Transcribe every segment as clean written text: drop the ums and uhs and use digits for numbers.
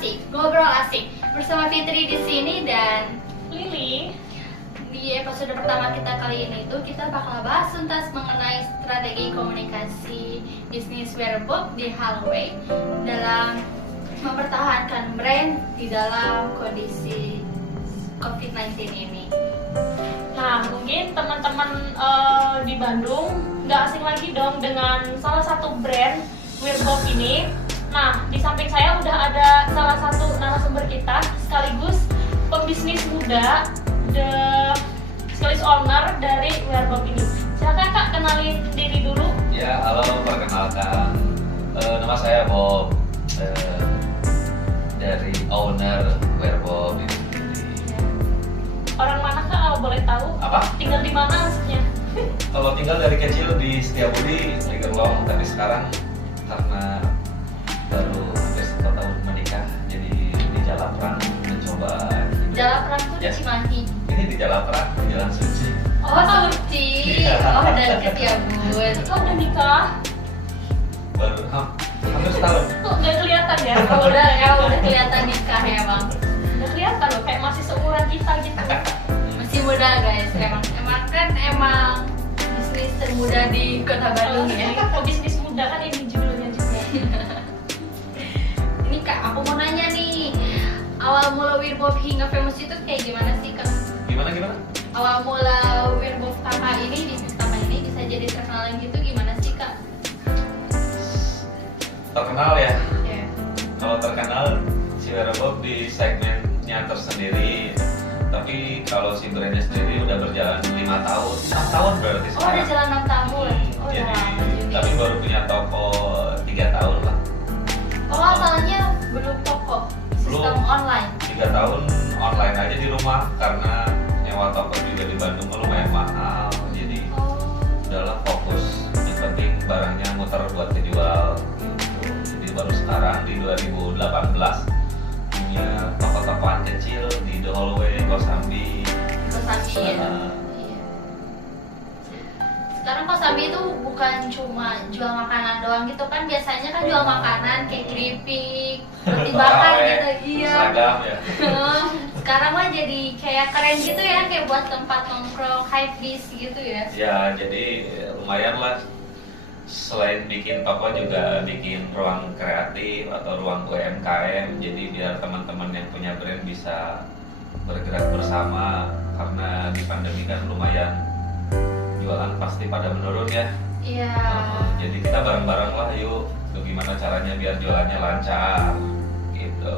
asik, ngobrol asik bersama Fitri di sini dan Lili. di episode pertama kita kali ini tuh kita bakal bahas tuntas mengenai strategi komunikasi bisnis wearable di Hallway dalam mempertahankan brand di dalam kondisi COVID-19 ini. Nah, mungkin teman-teman di Bandung nggak asing lagi dong dengan salah satu brand wearable ini. Nah, di samping saya udah ada salah satu narasumber kita sekaligus pembisnis muda, sekaligus owner dari wearable ini. Silakan Kak, kenalin diri dulu. Ya, halo, perkenalkan. Nama saya Bob, dari owner wearable ini sendiri. Orang mana Kak, kalau boleh tahu? Apa? Tinggal di mana maksudnya? Kalau tinggal dari kecil di Setiabudi, Ligerlong, tapi sekarang karena baru hampir 1 tahun menikah, jadi di Jalaprang mencoba. Jalaprang tuh di Ya. Cimahi. Ini di Jalaprang, di Jalan Suci. Oh, Suci. Iya. Oh, deket ya, Bun. Kak udah nikah? Baru hampir setahun. Kok nggak kelihatan ya? Oh, udah kelihatan nikah ya, Bang. Nggak kelihatan loh, kayak masih seumuran kita gitu. Masih muda, guys. Emang bisnis termuda di Kota Bandung ya. Pebisnis muda kan ini judulnya juga. Ini Kak, aku mau nanya nih. Awal mula Wearbob hingga famous itu kayak gimana sih, Kak? Gimana? Awal mula Wearbob kakak ini, bisnis kakak ini bisa jadi terkenal gitu gimana sih, Kak? Terkenal ya. Ya. Kalau terkenal si wearable di segmennya tersendiri, tapi kalau si brandnya sendiri udah berjalan 5 tahun, 6 tahun berarti Oh, sekarang. udah jalan 6 tahun. Oh, udah Jadi, lama juga. tapi baru punya toko 3 tahun lah. Oh, asalnya belum toko, sistem Belum. online. 3 tahun online aja di rumah karena nyewa toko juga di Bandung lumayan mahal. Jadi Oh. udahlah fokus, yang penting barangnya muter buat kejual gitu. Jadi baru sekarang di 2018 punya toko-tokoan kecil di The Hallway, Kosambi. Kosambi ya. Nah. Iya. Sekarang Kosambi itu bukan cuma jual makanan doang gitu kan, biasanya kan jual makanan kayak keripik, roti bakar Taraweh, gitu. Iya. Seragam ya. Sekarang mah jadi kayak keren gitu ya, kayak buat tempat nongkrong, hype bis gitu ya. Ya jadi lumayan lah. Selain bikin toko juga bikin ruang kreatif atau ruang UMKM. Jadi biar teman-teman yang punya brand bisa bergerak bersama karena di pandemi kan lumayan jualan pasti pada menurun ya. Iya. Jadi kita bareng-bareng lah yuk. Bagaimana caranya biar jualannya lancar gitu.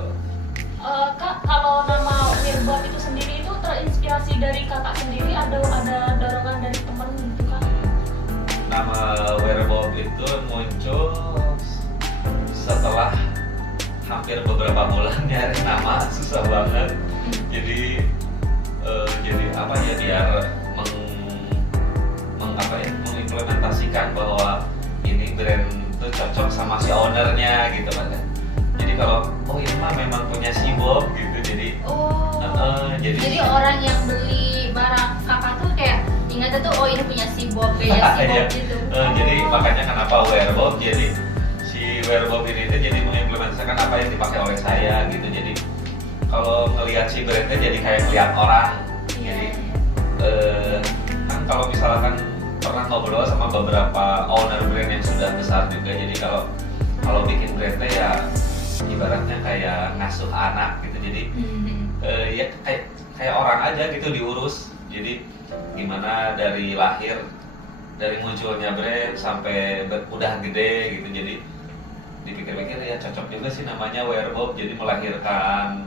Kak, kalau nama wearable itu sendiri itu terinspirasi dari kakak sendiri, ada dorongan dari teman gitu Kak? Nama wearable itu muncul setelah hampir beberapa bulan nyari nama susah banget. Jadi apa ya biar mengimplementasikan bahwa ini brand itu cocok sama si ownernya gitu kan. Jadi kalau ini mah memang punya si Bob gitu. Jadi Oh. Jadi orang yang beli barang kakak tuh kayak ingatnya tuh oh ini punya si Bob ya si Bob gitu. Jadi makanya kenapa wearable, jadi si wearable ini tuh jadi mengimplementasikan apa yang dipakai oleh saya gitu. Jadi kalau ngelihat si brandnya jadi kayak ngeliat orang. Iya. Jadi kan kalau misalkan pernah ngobrol sama beberapa owner brand yang sudah besar juga, jadi kalau bikin brandnya ya ibaratnya kayak ngasuh anak gitu. Jadi ya kayak orang aja gitu diurus. Jadi gimana dari lahir, dari munculnya brand sampai udah gede gitu. Jadi dipikir-pikir ya cocok juga sih namanya wearable. Jadi melahirkan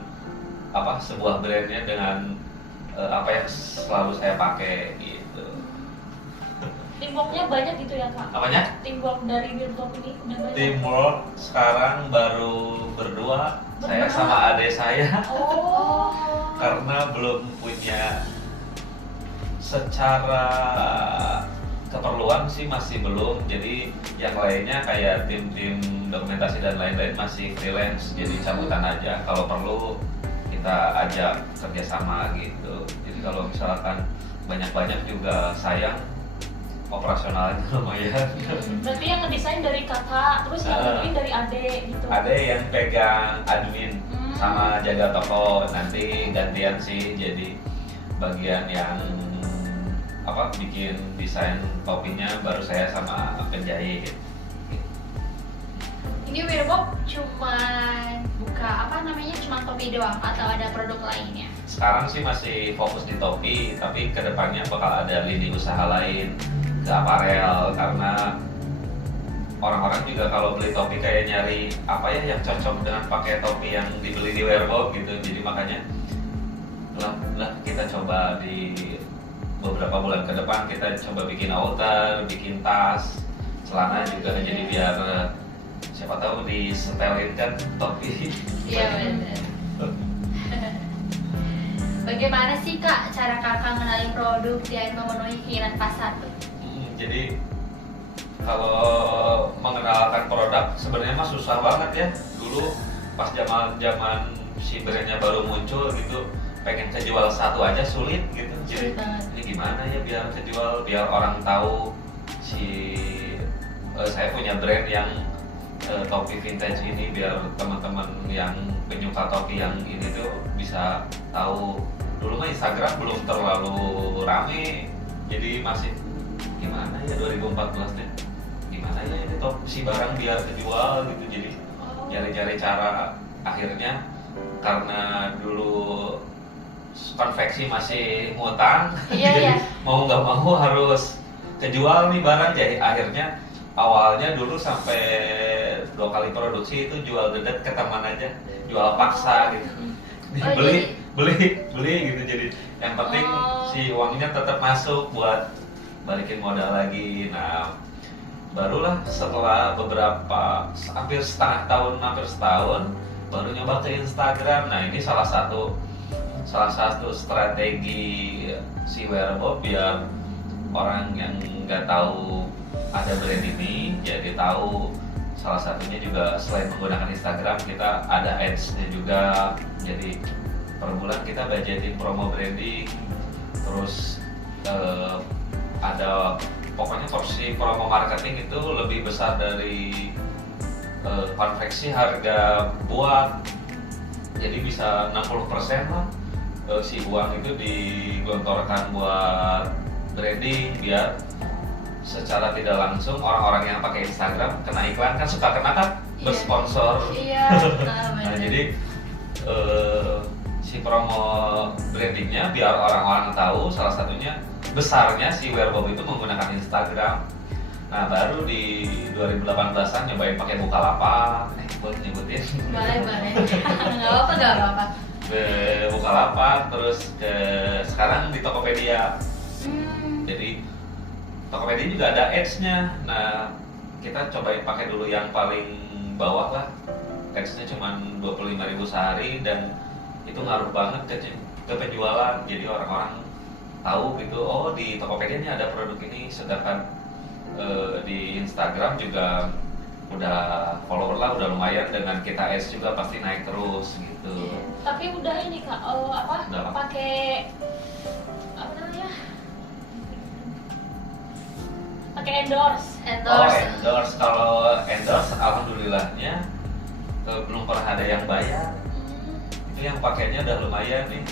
sebuah brandnya dengan apa yang selalu saya pakai gitu. Teamworknya banyak gitu ya Kak? Apanya? Teamwork dari wearable ini udah banyak? Teamwork sekarang baru berdua, saya Berdua? sama adik saya. Oh. Karena belum punya secara keperluan sih masih belum. Jadi yang lainnya kayak tim-tim dokumentasi dan lain-lain masih freelance, jadi cabutan aja. Kalau perlu kita ajak kerjasama gitu. Jadi kalau misalkan banyak-banyak juga sayang, operasionalnya lumayan. Berarti yang ngedesain dari kakak, terus yang ngedesain dari adek gitu. Ada yang pegang admin. sama jaga toko. Nanti gantian sih jadi bagian yang bikin desain topinya baru saya sama penjahit. Ini Wirebob cuman buka cuma topi doang atau ada produk lainnya? Sekarang sih masih fokus di topi, tapi kedepannya bakal ada lini usaha lain ke aparel, karena orang-orang juga kalau beli topi kayak nyari apa ya yang cocok dengan pakai topi yang dibeli di Wirebob gitu. Jadi makanya lah kita coba di beberapa bulan ke depan kita coba bikin outer, bikin tas, celana juga. Jadi biar siapa tahu disetelin kan topi. Iya benar. Bagaimana sih Kak cara Kakak mengenali produk dan memenuhi keinginan pasar tuh? Jadi kalau mengenalkan produk sebenarnya mah susah banget ya. Dulu pas zaman si brandnya baru muncul gitu, pengen kejual satu aja sulit gitu. Jadi ini gimana ya biar kejual, biar orang tahu saya punya brand yang topi vintage ini, biar teman-teman yang penyuka topi yang ini tuh bisa tahu. Dulu mah Instagram belum terlalu rame, jadi masih gimana ya 2014 nih, gimana ya ini si barang biar kejual gitu. Jadi nyari-nyari cara, akhirnya karena dulu konveksi masih ngutang, jadi mau nggak mau harus kejual nih barang. Jadi akhirnya awalnya dulu sampai 2 kali produksi itu jual dedet ke teman aja, jual paksa gitu. Beli gitu. Jadi yang penting si uangnya tetap masuk buat balikin modal lagi. Nah, barulah setelah beberapa hampir setahun baru nyoba ke Instagram. Nah, ini salah satu strategi si Wirebob biar orang yang nggak tahu ada brand ini jadi tahu. Salah satunya juga selain menggunakan Instagram, kita ada ads-nya juga. Jadi per bulan kita budgetin promo branding, terus ada pokoknya porsi promo marketing itu lebih besar dari konveksi harga buat. Jadi bisa 60% lah si uang itu digelontorkan buat branding, biar secara tidak langsung orang-orang yang pakai Instagram kena iklan, kan suka kena kan bersponsor. Nah jadi si promo brandingnya biar orang-orang tahu, salah satunya besarnya si Wirebob itu menggunakan Instagram. Nah baru di 2018an nyobain pakai Bukalapak. Boleh nyebutin? Boleh. Nggak apa-apa. Ke Bukalapak, terus ke sekarang di Tokopedia. Jadi Tokopedia juga ada ads-nya. Nah kita cobain pakai dulu yang paling bawah lah. Ads-nya cuma 25.000 sehari dan itu ngaruh banget ke penjualan. Jadi orang-orang tahu gitu, oh di Tokopedia ini ada produk ini. Sedangkan di Instagram juga udah follower lah, udah lumayan. Dengan kita ads juga pasti naik terus gitu. Tapi udah ini Kak, pakai apa namanya? Pakai endorse. Kalau endorse alhamdulillahnya belum pernah ada yang bayar. Itu yang pakainya udah lumayan nih.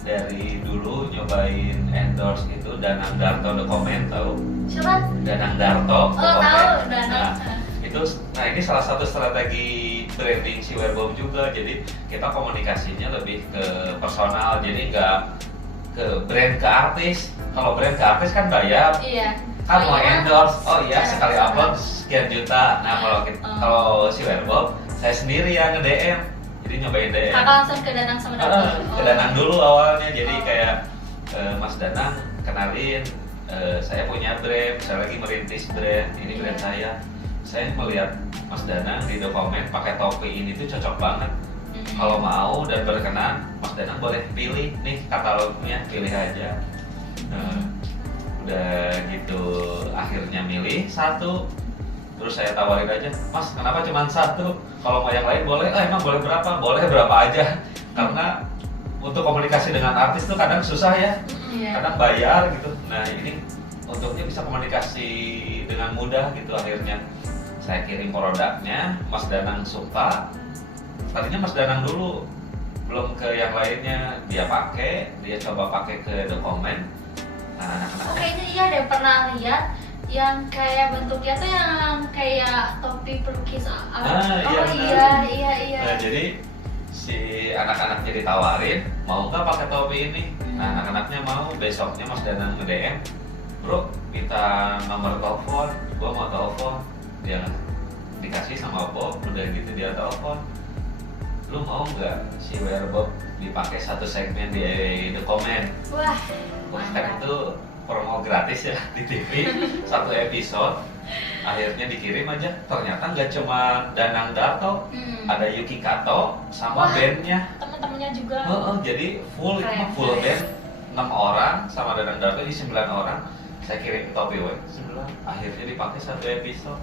Dari dulu nyobain endorse itu Danang Darto Dokumen, tahu? Siapa? Danang Darto. Tahu Danang. Nah ini salah satu strategi branding si Wirebob juga. Jadi kita komunikasinya lebih ke personal, jadi nggak ke brand ke artis. Kalau brand ke artis kan bayar. Iya. Kan mau endorse, sekali upload sekian juta. Nah kalau si Wirebob saya sendiri yang nge-DM, jadi nyobain DM. Kakak langsung ke Danang sama Danang? Ke Danang dulu awalnya, jadi kayak Mas Danang kenalin, saya punya brand, saya lagi merintis brand, ini brand saya melihat Mas Danang di dokumen pakai topi ini tuh cocok banget. Kalau mau dan berkenan, Mas Danang boleh pilih nih katalognya, pilih aja. Udah gitu akhirnya milih satu, terus saya tawarin aja, Mas kenapa cuma satu, kalau mau yang lain boleh. Emang boleh berapa? Boleh berapa aja. Karena untuk komunikasi dengan artis tuh kadang susah ya, kadang bayar gitu. Nah ini untuknya bisa komunikasi dengan mudah gitu. Akhirnya saya kirim produknya, Mas Danang suka. Tadinya Mas Danang dulu belum ke yang lainnya. Dia coba pakai ke dokumen. Nah, Oh, kayaknya iya deh pernah lihat yang kayak bentuknya tuh yang kayak topi pelukis Ah, oh iya, iya benar. iya. Nah, jadi si anak-anaknya ditawarin, mau nggak pakai topi ini? Nah, anak-anaknya mau. Besoknya Mas Danang nge-DM, bro, minta nomor telepon, gua mau telepon. Dia dikasih sama Bob, udah gitu dia telepon. Lu mau nggak si Wearbob dipakai satu segmen di The Comment? Wah, Wah, kan itu promo gratis ya di TV, satu episode. Akhirnya dikirim aja, ternyata nggak cuma Danang Darto, ada Yuki Kato sama Wah. bandnya. Teman-temannya juga. Jadi full Keren, full keren. band 6 orang sama Danang Darto di 9 orang. Saya kirim ke topi 9, akhirnya dipakai satu episode.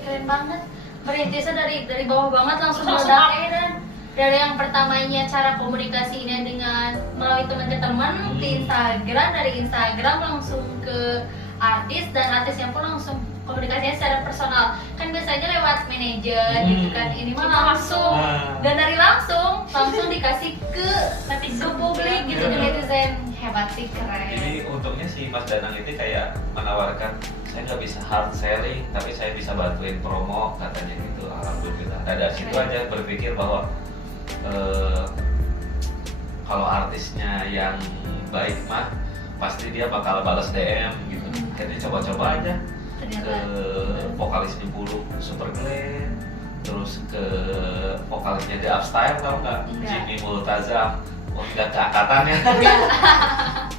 keren banget. Merintisnya dari bawah banget langsung Langsung meledak up. ya, dan dari yang pertamanya cara komunikasinya dengan melalui teman ke teman di Instagram, dari Instagram langsung ke artis, dan artisnya pun langsung komunikasinya secara personal. Kan biasanya lewat manajer gitu kan, ini mah Kita langsung. Nah. Dan dari langsung dikasih ke Netizen publik juga. gitu, ke netizen. Hebat sih, keren. Jadi untungnya si Mas Danang itu kayak menawarkan, saya nggak bisa hard selling, tapi saya bisa bantuin promo, katanya gitu. Alhamdulillah. Nah, dari situ Keren. aja berpikir bahwa kalau artisnya yang baik mah pasti dia bakal balas DM gitu. Akhirnya coba-coba aja Ternyata. ke vokalisnya Bulu Super Glenn, terus ke vokalisnya The Upstyle, tau nggak? Enggak. Jimmy Multazam. Oh, nggak keangkatannya. Udah.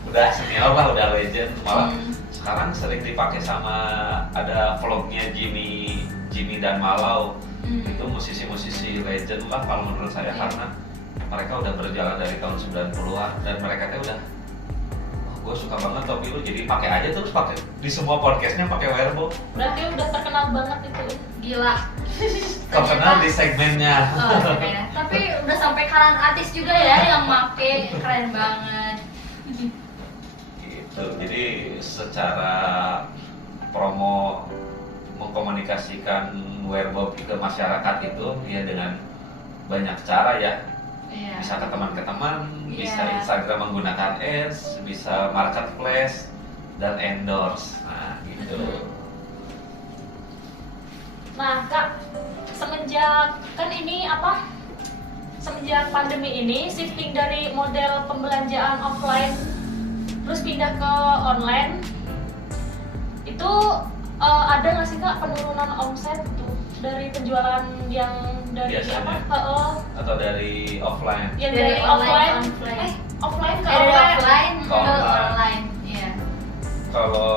Udah senior lah, udah legend. Malah Hmm. sekarang sering dipakai sama ada vlognya Jimmy dan Malau. Itu musisi-musisi legend lah kalau menurut saya, Iya. karena mereka udah berjalan dari tahun 90-an dan mereka tuh udah, wah, gue suka banget topi lu, jadi pakai aja terus, pakai di semua podcastnya pakai Wearbob. Berarti udah terkenal banget itu. Gila. Terkenal di segmennya. Oh, segmennya. Tapi udah sampai kalangan artis juga ya yang make, keren banget. Gitu. Jadi secara promo mengkomunikasikan Wearbob ke masyarakat itu ya dengan banyak cara ya. Iya. Bisa ke teman-teman, Iya. bisa Instagram menggunakan ads, bisa marketplace dan endorse. Nah, gitu. Nah, Kak, semenjak kan ini apa? Semenjak pandemi ini shifting dari model pembelanjaan offline terus pindah ke online. Itu ada nggak sih Kak penurunan omset tuh dari penjualan yang dari Biasanya. apa? Atau dari offline. Yang Dari dari online, offline, offline ke Dari online. offline Ke ke online. online. Iya. Kalau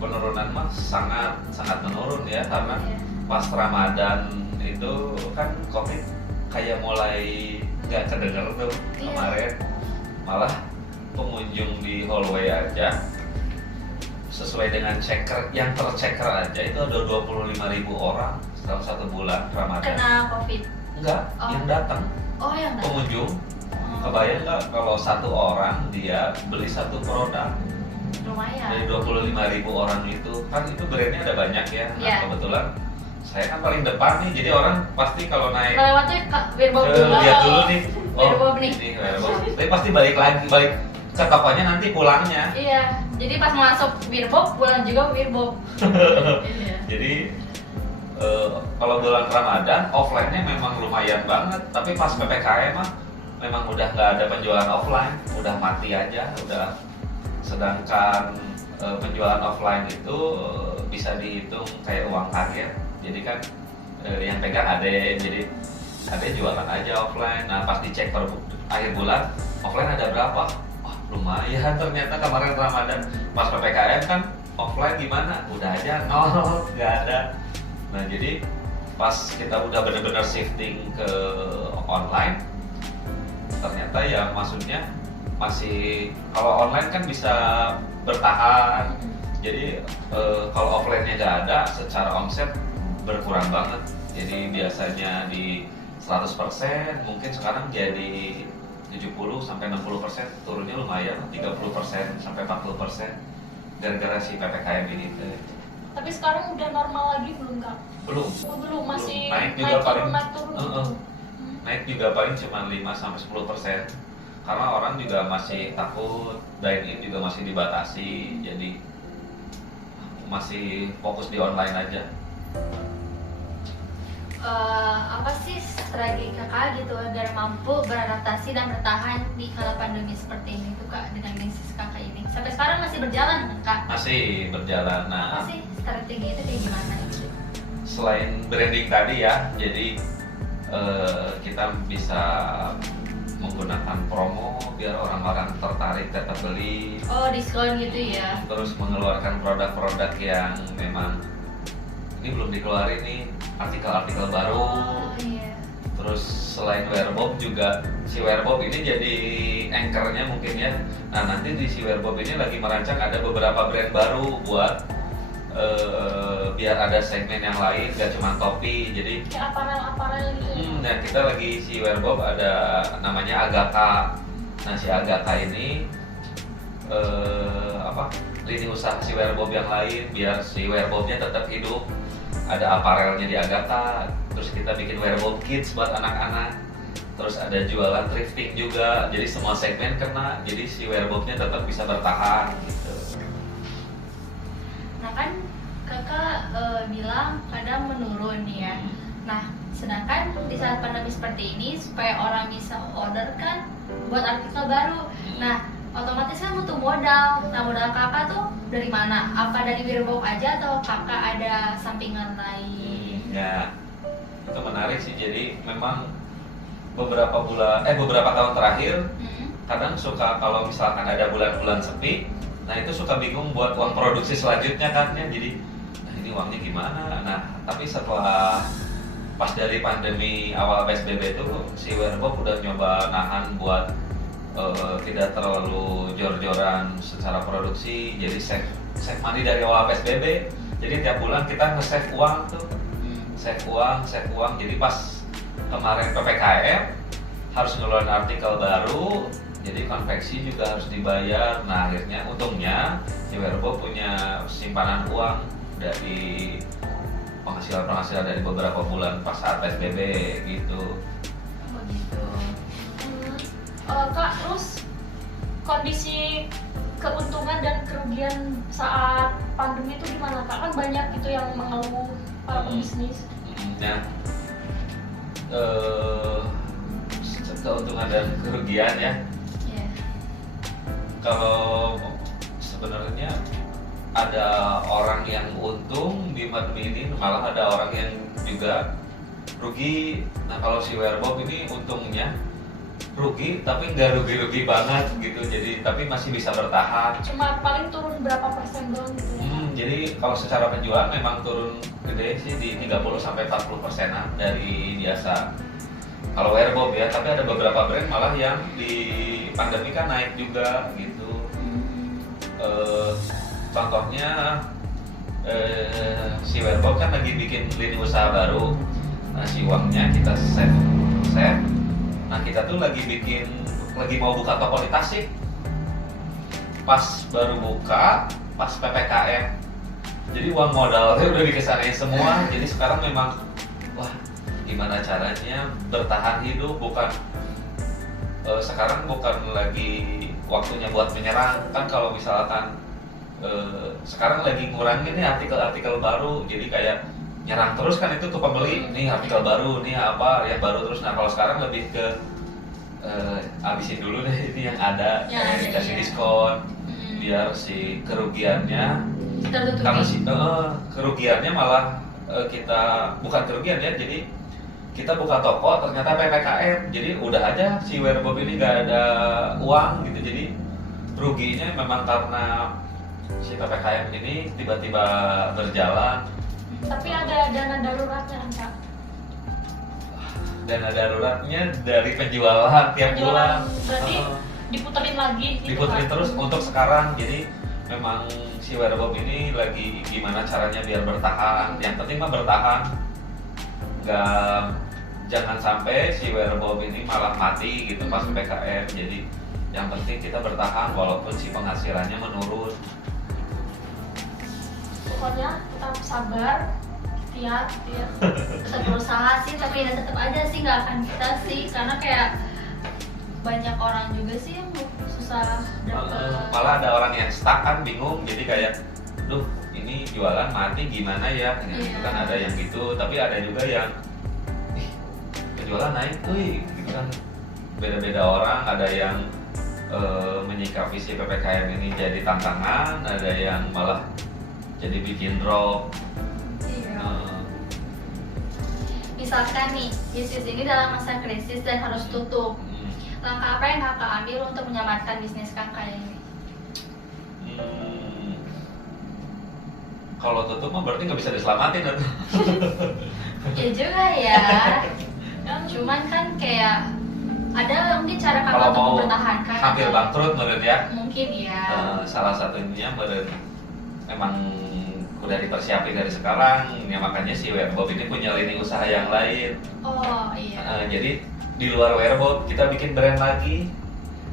penurunan mah sangat menurun ya, karena Iya. pas Ramadan itu kan COVID kayak mulai nggak kedenger tuh Iya. kemarin. Malah pengunjung di hallway aja sesuai dengan checker, yang terceker aja itu ada 25.000 orang dalam 1 bulan Ramadan. Kena COVID. Enggak, Oh. yang datang Oh, yang enggak. pengunjung. Kebayang nggak kalau satu orang dia beli satu produk Lumayan. dari 25.000 orang itu, kan itu brandnya ada banyak ya. Nah, Iya. kebetulan saya kan paling depan nih, jadi orang pasti kalau naik Lewatnya Kak Wearbob dulu. lihat dulu nih, Wearbob nih. ini Wearbob. Tapi pasti balik ke tokonya nanti pulangnya. Iya. Jadi pas masuk Wearbob, pulang juga Wearbob. Iya. Jadi kalau bulan Ramadan offline-nya memang lumayan banget, tapi pas PPKM mah memang udah nggak ada penjualan offline, udah mati aja, udah. Sedangkan penjualan offline itu bisa dihitung kayak uang target. Jadi kan yang pegang ade, jadi ade jualan aja offline. Nah pas dicek per akhir bulan offline ada berapa? Wah lumayan ternyata kemarin Ramadan. Pas PPKM kan offline gimana? Udah aja nol, nggak ada. Nah jadi pas kita udah bener-bener shifting ke online, ternyata ya maksudnya masih, kalau online kan bisa bertahan. Jadi kalau offline-nya nggak ada, secara omset berkurang banget. Jadi biasanya di 100%, mungkin sekarang jadi 70 sampai 60%, turunnya lumayan, 30% sampai 40% gara-gara si PPKM ini teh. Tapi sekarang udah normal lagi belum Kak? Belum. Oh, belum, masih Naik juga naik turun, paling. naik turun. Heeh. naik juga paling cuma 5-10%, karena orang juga masih takut, dine in juga masih dibatasi, jadi masih fokus di online aja. Apa sih strategi kakak gitu agar mampu beradaptasi dan bertahan di kala pandemi seperti ini tuh kak, dengan bisnis kakak ini sampai sekarang masih berjalan kan kak? Masih berjalan. Apa Nah, sih strategi itu kayak gimana gitu? selain branding tadi ya, jadi kita bisa menggunakan promo biar orang-orang tertarik tetap beli, Oh, diskon gitu ya? terus mengeluarkan produk-produk yang memang ini belum dikeluarin nih, artikel-artikel baru. Oh iya. Terus selain Werebob juga, si Werebob ini jadi anchornya mungkin ya. Nah, nanti di si Werebob ini lagi merancang ada beberapa brand baru buat biar ada segmen yang lain, gak cuma topi. Jadi Kayak aparel gitu. nah kita lagi si Werebob ada namanya Agatha. Nah, si Agatha ini lini usaha si Werebob yang lain biar si Werbobnya tetap hidup. Ada aparelnya di Agatha, terus kita bikin Werebob Kids buat anak-anak. Terus ada jualan thrifting juga, jadi semua segmen kena. Jadi si Werbobnya tetap bisa bertahan gitu. Nah kan kakak bilang kadang menurun ya. Nah sedangkan di saat pandemi seperti ini supaya orang bisa order kan buat artikel baru. Nah otomatis kan butuh modal. Nah modal kakak tuh dari mana? Apa dari Werebob aja atau kakak ada sampingan lain? Ya, itu menarik sih. Jadi memang beberapa tahun terakhir kadang suka kalau misalkan ada bulan-bulan sepi, nah itu suka bingung buat uang produksi selanjutnya kan ya. Jadi nah ini uangnya gimana? Nah tapi setelah pas dari pandemi awal PSBB itu si Werebob udah nyoba nahan buat tidak terlalu jor-joran secara produksi, jadi save money dari awal PSBB. Jadi tiap bulan kita nge-save uang tuh, save uang. Jadi pas kemarin PPKM harus ngeluarin artikel baru, jadi konveksi juga harus dibayar. Nah akhirnya untungnya si Werebob punya simpanan uang dari penghasilan dari beberapa bulan pas saat PSBB gitu. Begitu. Kak, terus kondisi keuntungan dan kerugian saat pandemi itu gimana kak? Kan banyak gitu yang mengeluh para pebisnis. Nah, keuntungan dan kerugian ya. Iya. Kalau sebenarnya ada orang yang untung di pandemi ini, malah ada orang yang juga rugi. Nah kalau si Werebob ini untungnya rugi tapi nggak rugi-rugi banget gitu, jadi tapi masih bisa bertahan. Cuma paling turun berapa persen doang gitu ya? Jadi kalau secara penjualan memang turun gede sih di 30-40%-an dari biasa. Kalau Werebob ya, tapi ada beberapa brand malah yang di pandemi kan naik juga gitu. Contohnya si Werebob kan lagi bikin lini usaha baru. Nah si uangnya kita save. Nah kita tuh lagi mau buka toko di Tasik. Pas baru buka, pas PPKM. Jadi uang modalnya udah dikesanin semua. Jadi sekarang memang wah gimana caranya bertahan hidup, sekarang bukan lagi waktunya buat menyerang. Kan kalau misalkan sekarang lagi ngurangin nih artikel-artikel baru, jadi kayak nyerang terus kan itu tuh pembeli, nih artikel baru, nih apa yang baru terus. Nah kalau sekarang lebih ke habisin dulu deh ini yang ada, dikasih diskon biar si kerugiannya Tertutupi. karena si kerugiannya malah kita bukan kerugian ya, jadi kita buka toko ternyata PPKM, jadi udah aja si Werebob ini nggak ada uang gitu. Jadi ruginya memang karena si PPKM ini tiba-tiba berjalan. Tapi ada dana daruratnya kan kak? Dana daruratnya dari penjualan tiap bulan. Berarti diputerin lagi gitu, Diputerin Kak? terus untuk sekarang. Jadi memang si Werebob ini lagi gimana caranya biar bertahan. Yang penting mah bertahan. Jangan sampai si Werebob ini malah mati gitu pas PPKM. Jadi yang penting kita bertahan walaupun si penghasilannya menurun. Pokoknya tetap sabar, Iya, iya. Tetap berusaha sih, tapi ya tetap aja sih nggak akan kita sih, karena kayak banyak orang juga sih yang susah dapet. Malah ada orang yang stuck kan, bingung, jadi kayak duh ini jualan mati gimana ya, gitu Iya. kan ada yang gitu, tapi ada juga yang ih penjualan naik tuh gitu kan, beda-beda orang, ada yang menyikapi si PPKM ini jadi tantangan, ada yang malah jadi bikin drop. Iya. Misalkan nih, bisnis ini dalam masa krisis dan harus tutup. Langkah apa yang kakak ambil untuk menyelamatkan bisnis kakak ini? Kalau tutup mah berarti nggak bisa diselamatin atau? Ya juga ya. Cuman kan kayak ada mungkin cara kakak Kalau untuk mau mempertahankan. hampir atau- bangkrut menurut ya, Mungkin ya. salah satunya memang udah dipersiapin dari sekarang, ya makanya si Werebob ini punya lini usaha yang lain. Oh iya. Jadi di luar Werebob kita bikin brand lagi,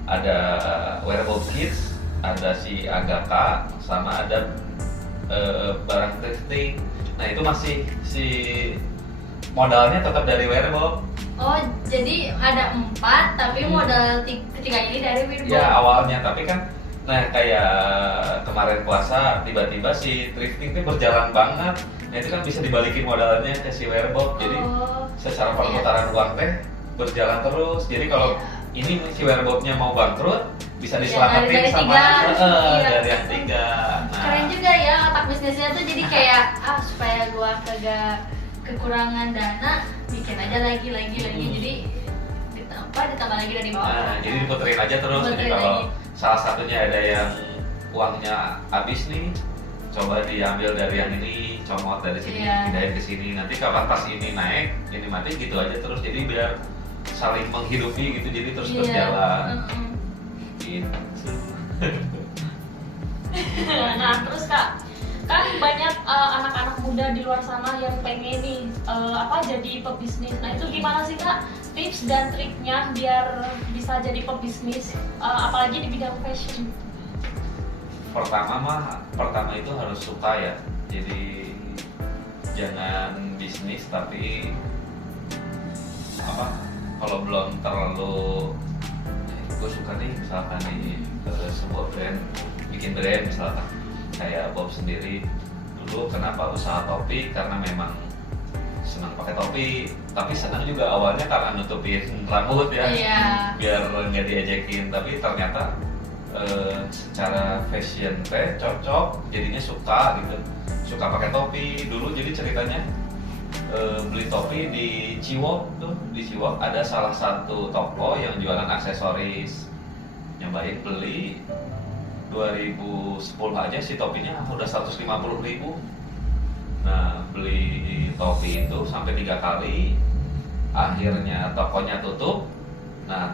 ada Werebob Kids, ada si Agatha, sama ada barang thrifting. Nah itu masih si modalnya tetap dari Werebob. Oh jadi ada 4 tapi modal ketiga ini dari Wirbo. Ya awalnya, tapi kan nah kayak kemarin puasa tiba-tiba si thrifting itu berjalan banget. Nah itu kan bisa dibalikin modalnya ke si Werebob. Jadi Oh, secara perputaran uang teh berjalan terus. Jadi kalau iya. ini si Werebob-nya mau bangkrut bisa Iya, diselamatin dari sama tiga. Iya. dari yang 3. Nah, Keren juga ya otak bisnisnya tuh, jadi kayak supaya gua kagak kekurangan dana, bikin aja lagi jadi ditambah lagi dari bawah. nah, jadi diputerin aja terus. Jadi Diputerin kalau lagi. salah satunya ada yang uangnya habis nih, coba diambil dari yang ini, comot dari sini, Iya. pindahin ke sini. Nanti kapan pas ini naik, ini mati gitu aja terus. Jadi biar saling menghidupi gitu, jadi terus Iya. berjalan. Mm-mm. Gitu. Nah, terus Kak, kan banyak anak-anak muda di luar sana yang pengen nih jadi pebisnis. Nah, itu gimana sih Kak tips dan triknya biar bisa jadi pebisnis, apalagi di bidang fashion? Pertama itu harus suka ya. Jadi jangan bisnis tapi kalau belum terlalu gue suka nih misalkan di sebuah brand, bikin brand misalkan kayak Bob sendiri dulu kenapa usaha topi, karena memang senang pakai topi, tapi senang juga awalnya karena nutupin rambut ya, Iya. biar nggak diejekin. Tapi ternyata secara fashion teh cocok, jadinya suka gitu, suka pakai topi. Dulu jadi ceritanya beli topi di Ciwok tuh, di Ciwok ada salah satu toko yang jualan aksesoris, nyobain beli 2010 aja si topinya udah 150.000. Nah beli topi itu sampai 3 kali, akhirnya tokonya tutup. Nah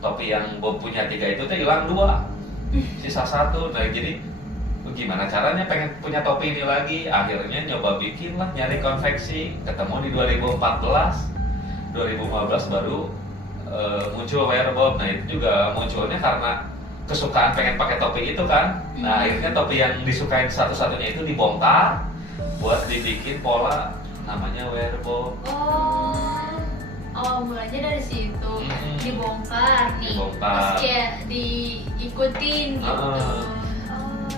topi yang Bob punya 3 itu tuh hilang 2, sisa 1. Nah jadi gimana caranya pengen punya topi ini lagi, akhirnya nyoba bikin lah, nyari konveksi, ketemu di 2014 baru muncul Werebob. Nah itu juga munculnya karena kesukaan pengen pakai topi itu kan. Nah akhirnya topi yang disukain satu-satunya itu dibongkar buat dibikin pola namanya Werebob. Oh, awal mulanya dari situ. Dibongkar nih. Dibongkar. Terus kayak diikutin gitu.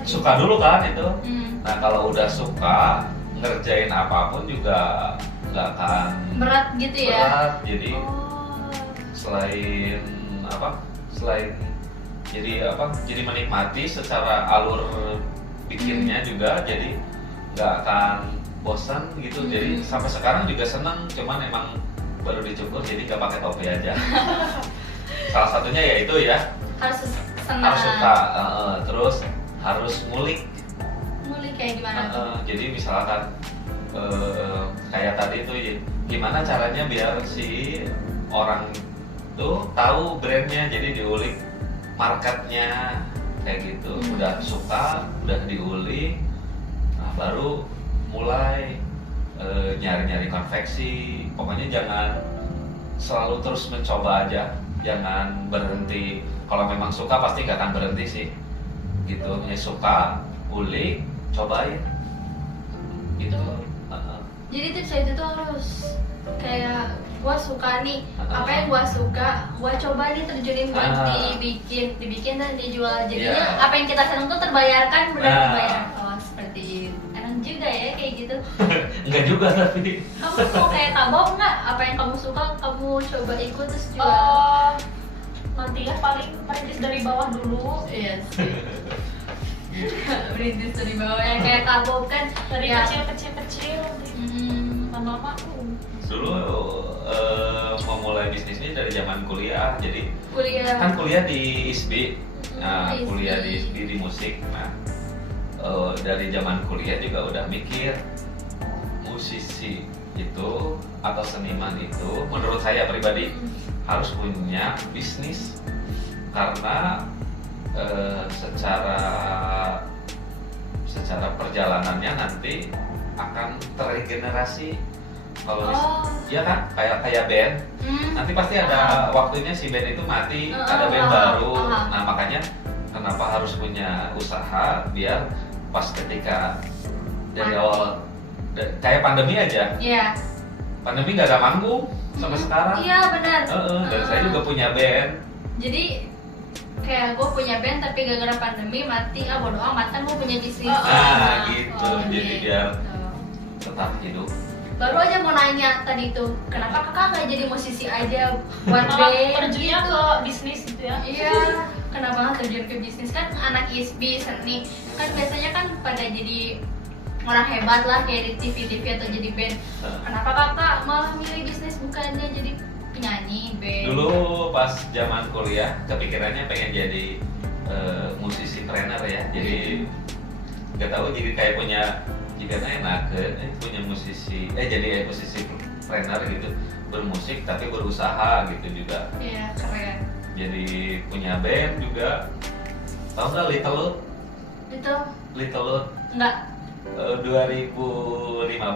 Suka dulu kan itu. Hmm. Nah kalau udah suka, ngerjain apapun juga nggak akan Berat gitu ya. berat. Jadi Oh. selain jadi menikmati secara alur bikinnya juga, jadi nggak akan bosan gitu. Jadi sampai sekarang juga senang, cuman emang baru dicukur jadi nggak pakai topi aja. Salah satunya ya itu ya, Harus senang. harus suka, terus harus ngulik. Ngulik kayak gimana tuh? Jadi misalkan kayak tadi tuh ya, gimana caranya biar si orang tuh tahu brandnya, jadi diulik marketnya kayak gitu. Udah suka, udah diulik, nah baru mulai nyari-nyari konveksi. Pokoknya jangan selalu terus mencoba aja, jangan berhenti. Kalau memang suka pasti nggak akan berhenti sih gitu. Ya suka, ulik, cobain gitu. Jadi tips saya itu tuh harus kayak gua suka nih, apa yang gua suka, gua coba nih terjunin buat dibikin dan dijual. Jadinya apa yang kita senang tuh terbayarkan, benar terbayar. Oh seperti itu. Enak juga ya kayak gitu. Enggak juga tapi. Kamu mau kayak tabok nggak? Apa yang kamu suka kamu coba ikut terus jual? Nanti ya paling merintis dari bawah dulu. Iya sih. Berintis dari bawah ya kayak tabok kan Dari ya. kecil. Lama-lama Dulu memulai bisnisnya dari zaman kuliah, jadi Kuliah. kan kuliah di ISBI, nah ISBI. kuliah di ISBI di musik. Nah dari zaman kuliah juga udah mikir musisi itu atau seniman itu menurut saya pribadi harus punya bisnis karena secara perjalanannya nanti akan terregenerasi. Kalau ya kan kayak band nanti pasti ada waktunya si band itu mati, ada band baru. Nah makanya kenapa harus punya usaha biar pas ketika dari awal kayak pandemi aja. Iya. Pandemi nggak ada manggung sampai sekarang. Iya benar. Dan saya juga punya band. Jadi kayak gue punya band tapi gara-gara pandemi mati, bodo amat kan gue punya bisnis. Gitu. Jadi biar tetap hidup. Baru aja mau nanya tadi tuh, kenapa kakak nggak jadi musisi aja buat band? terjunnya gitu? ke bisnis gitu ya. Iya, kenapa nggak terjun ke bisnis? Kan anak ISBI seni kan biasanya kan pada jadi orang hebat lah kayak di TV atau jadi band. Kenapa kakak malah milih bisnis bukannya jadi penyanyi band? Dulu pas zaman kuliah kepikirannya pengen jadi musisi trainer ya. Jadi nggak tahu jadi kayak punya jika enak punya musisi jadi musisi trainer gitu, bermusik tapi berusaha gitu juga. Iya keren. Jadi punya band juga. Tahu nggak Little Loot? Little Loot Enggak. 2015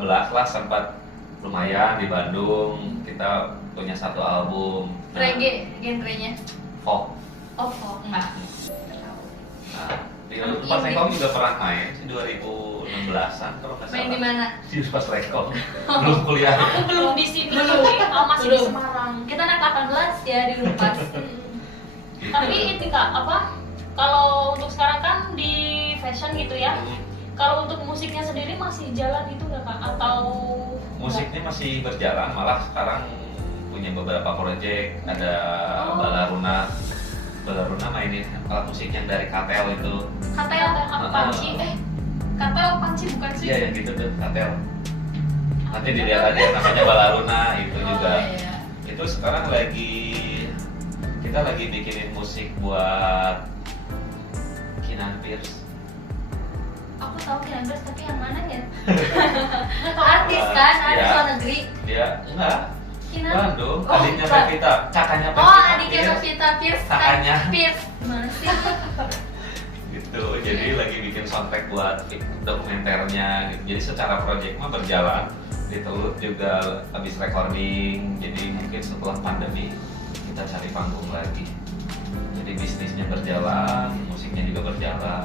lah sempat lumayan di Bandung. Kita punya satu album. Reggae genrenya? Folk. Oh folk enggak. Nah, di tempat Rekom juga pernah main di 2016an kalau nggak salah. Main di mana? Di pas Rekom. Belum kuliah. Aku belum di sini, masih di Semarang. Kita anak 18 ya di Unpas. Gitu. Tapi itu Kak, kalau untuk sekarang kan di fashion gitu ya. Kalau untuk musiknya sendiri masih jalan gitu nggak Kak? Atau Musiknya masih berjalan, malah sekarang punya beberapa project. Ada Balaruna mainin alat musik yang dari Katel itu. Katel Panci? Katel Panci bukan sih? Iya yang gitu tuh Katel. Nanti dilihat aja namanya Balaruna itu juga. Iya. Itu sekarang kita lagi bikinin musik buat Kinan Pierce. Aku tahu Kinan tapi yang mana ya? Artis kan, artis luar negeri. Dia enggak. Kinan. Bandung, adiknya Pevita, kakaknya Pevita. Oh, adiknya Pevita Pierce. Kakaknya. Pierce. Gimana sih? Gitu. Jadi lagi bikin soundtrack buat dokumenternya. Jadi secara proyek mah berjalan. Di Telut juga habis recording. Jadi mungkin setelah pandemi kita cari panggung lagi. Jadi bisnisnya berjalan, musiknya juga berjalan.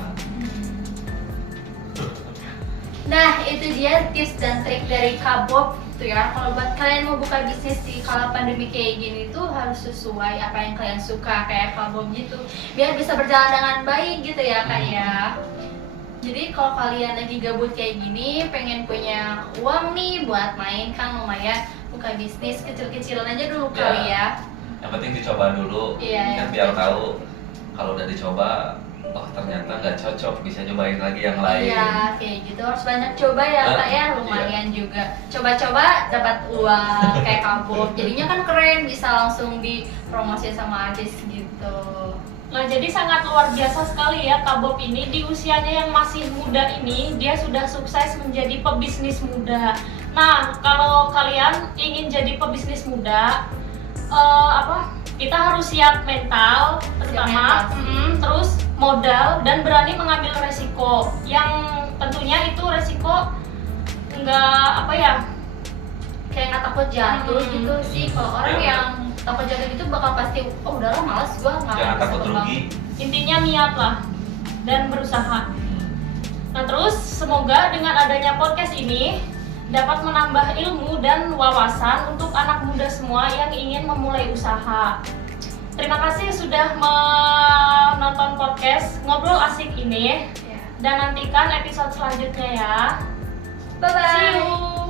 Nah, itu dia tips dan trik dari Kak Bob tuh ya. Kalau buat kalian mau buka bisnis di kala pandemi kayak gini tuh harus sesuai apa yang kalian suka kayak Kak Bob gitu. Biar bisa berjalan dengan baik gitu ya Kak ya. Jadi kalau kalian lagi gabut kayak gini, pengen punya uang nih buat main kan lumayan, buka bisnis kecil-kecilan aja dulu kali ya. Yang penting dicoba dulu. Iya, Kan biar tahu kalau udah dicoba, oh ternyata nggak cocok, bisa cobain lagi yang lain. Iya, kayak gitu harus banyak coba ya Kak ya, lumayan juga. Coba-coba dapat uang kayak Kak Bob. Jadinya kan keren, bisa langsung dipromosi sama artis gitu. Nah, jadi sangat luar biasa sekali ya Kak Bob ini di usianya yang masih muda ini, dia sudah sukses menjadi pebisnis muda. Nah, kalau kalian ingin jadi pebisnis muda, kita harus siap mental terutama, terus modal dan berani mengambil resiko. Yang tentunya itu resiko kayak nggak takut jatuh gitu sih. Kalau orang yang takut jatuh gitu bakal pasti udahlah malas gua nggak Jangan bisa takut kembang. rugi. intinya niat lah dan berusaha. Nah terus semoga dengan adanya podcast ini dapat menambah ilmu dan wawasan untuk anak muda semua yang ingin memulai usaha. Terima kasih sudah menonton podcast Ngobrol Asik ini. Ya. Dan nantikan episode selanjutnya ya. Bye-bye. See you.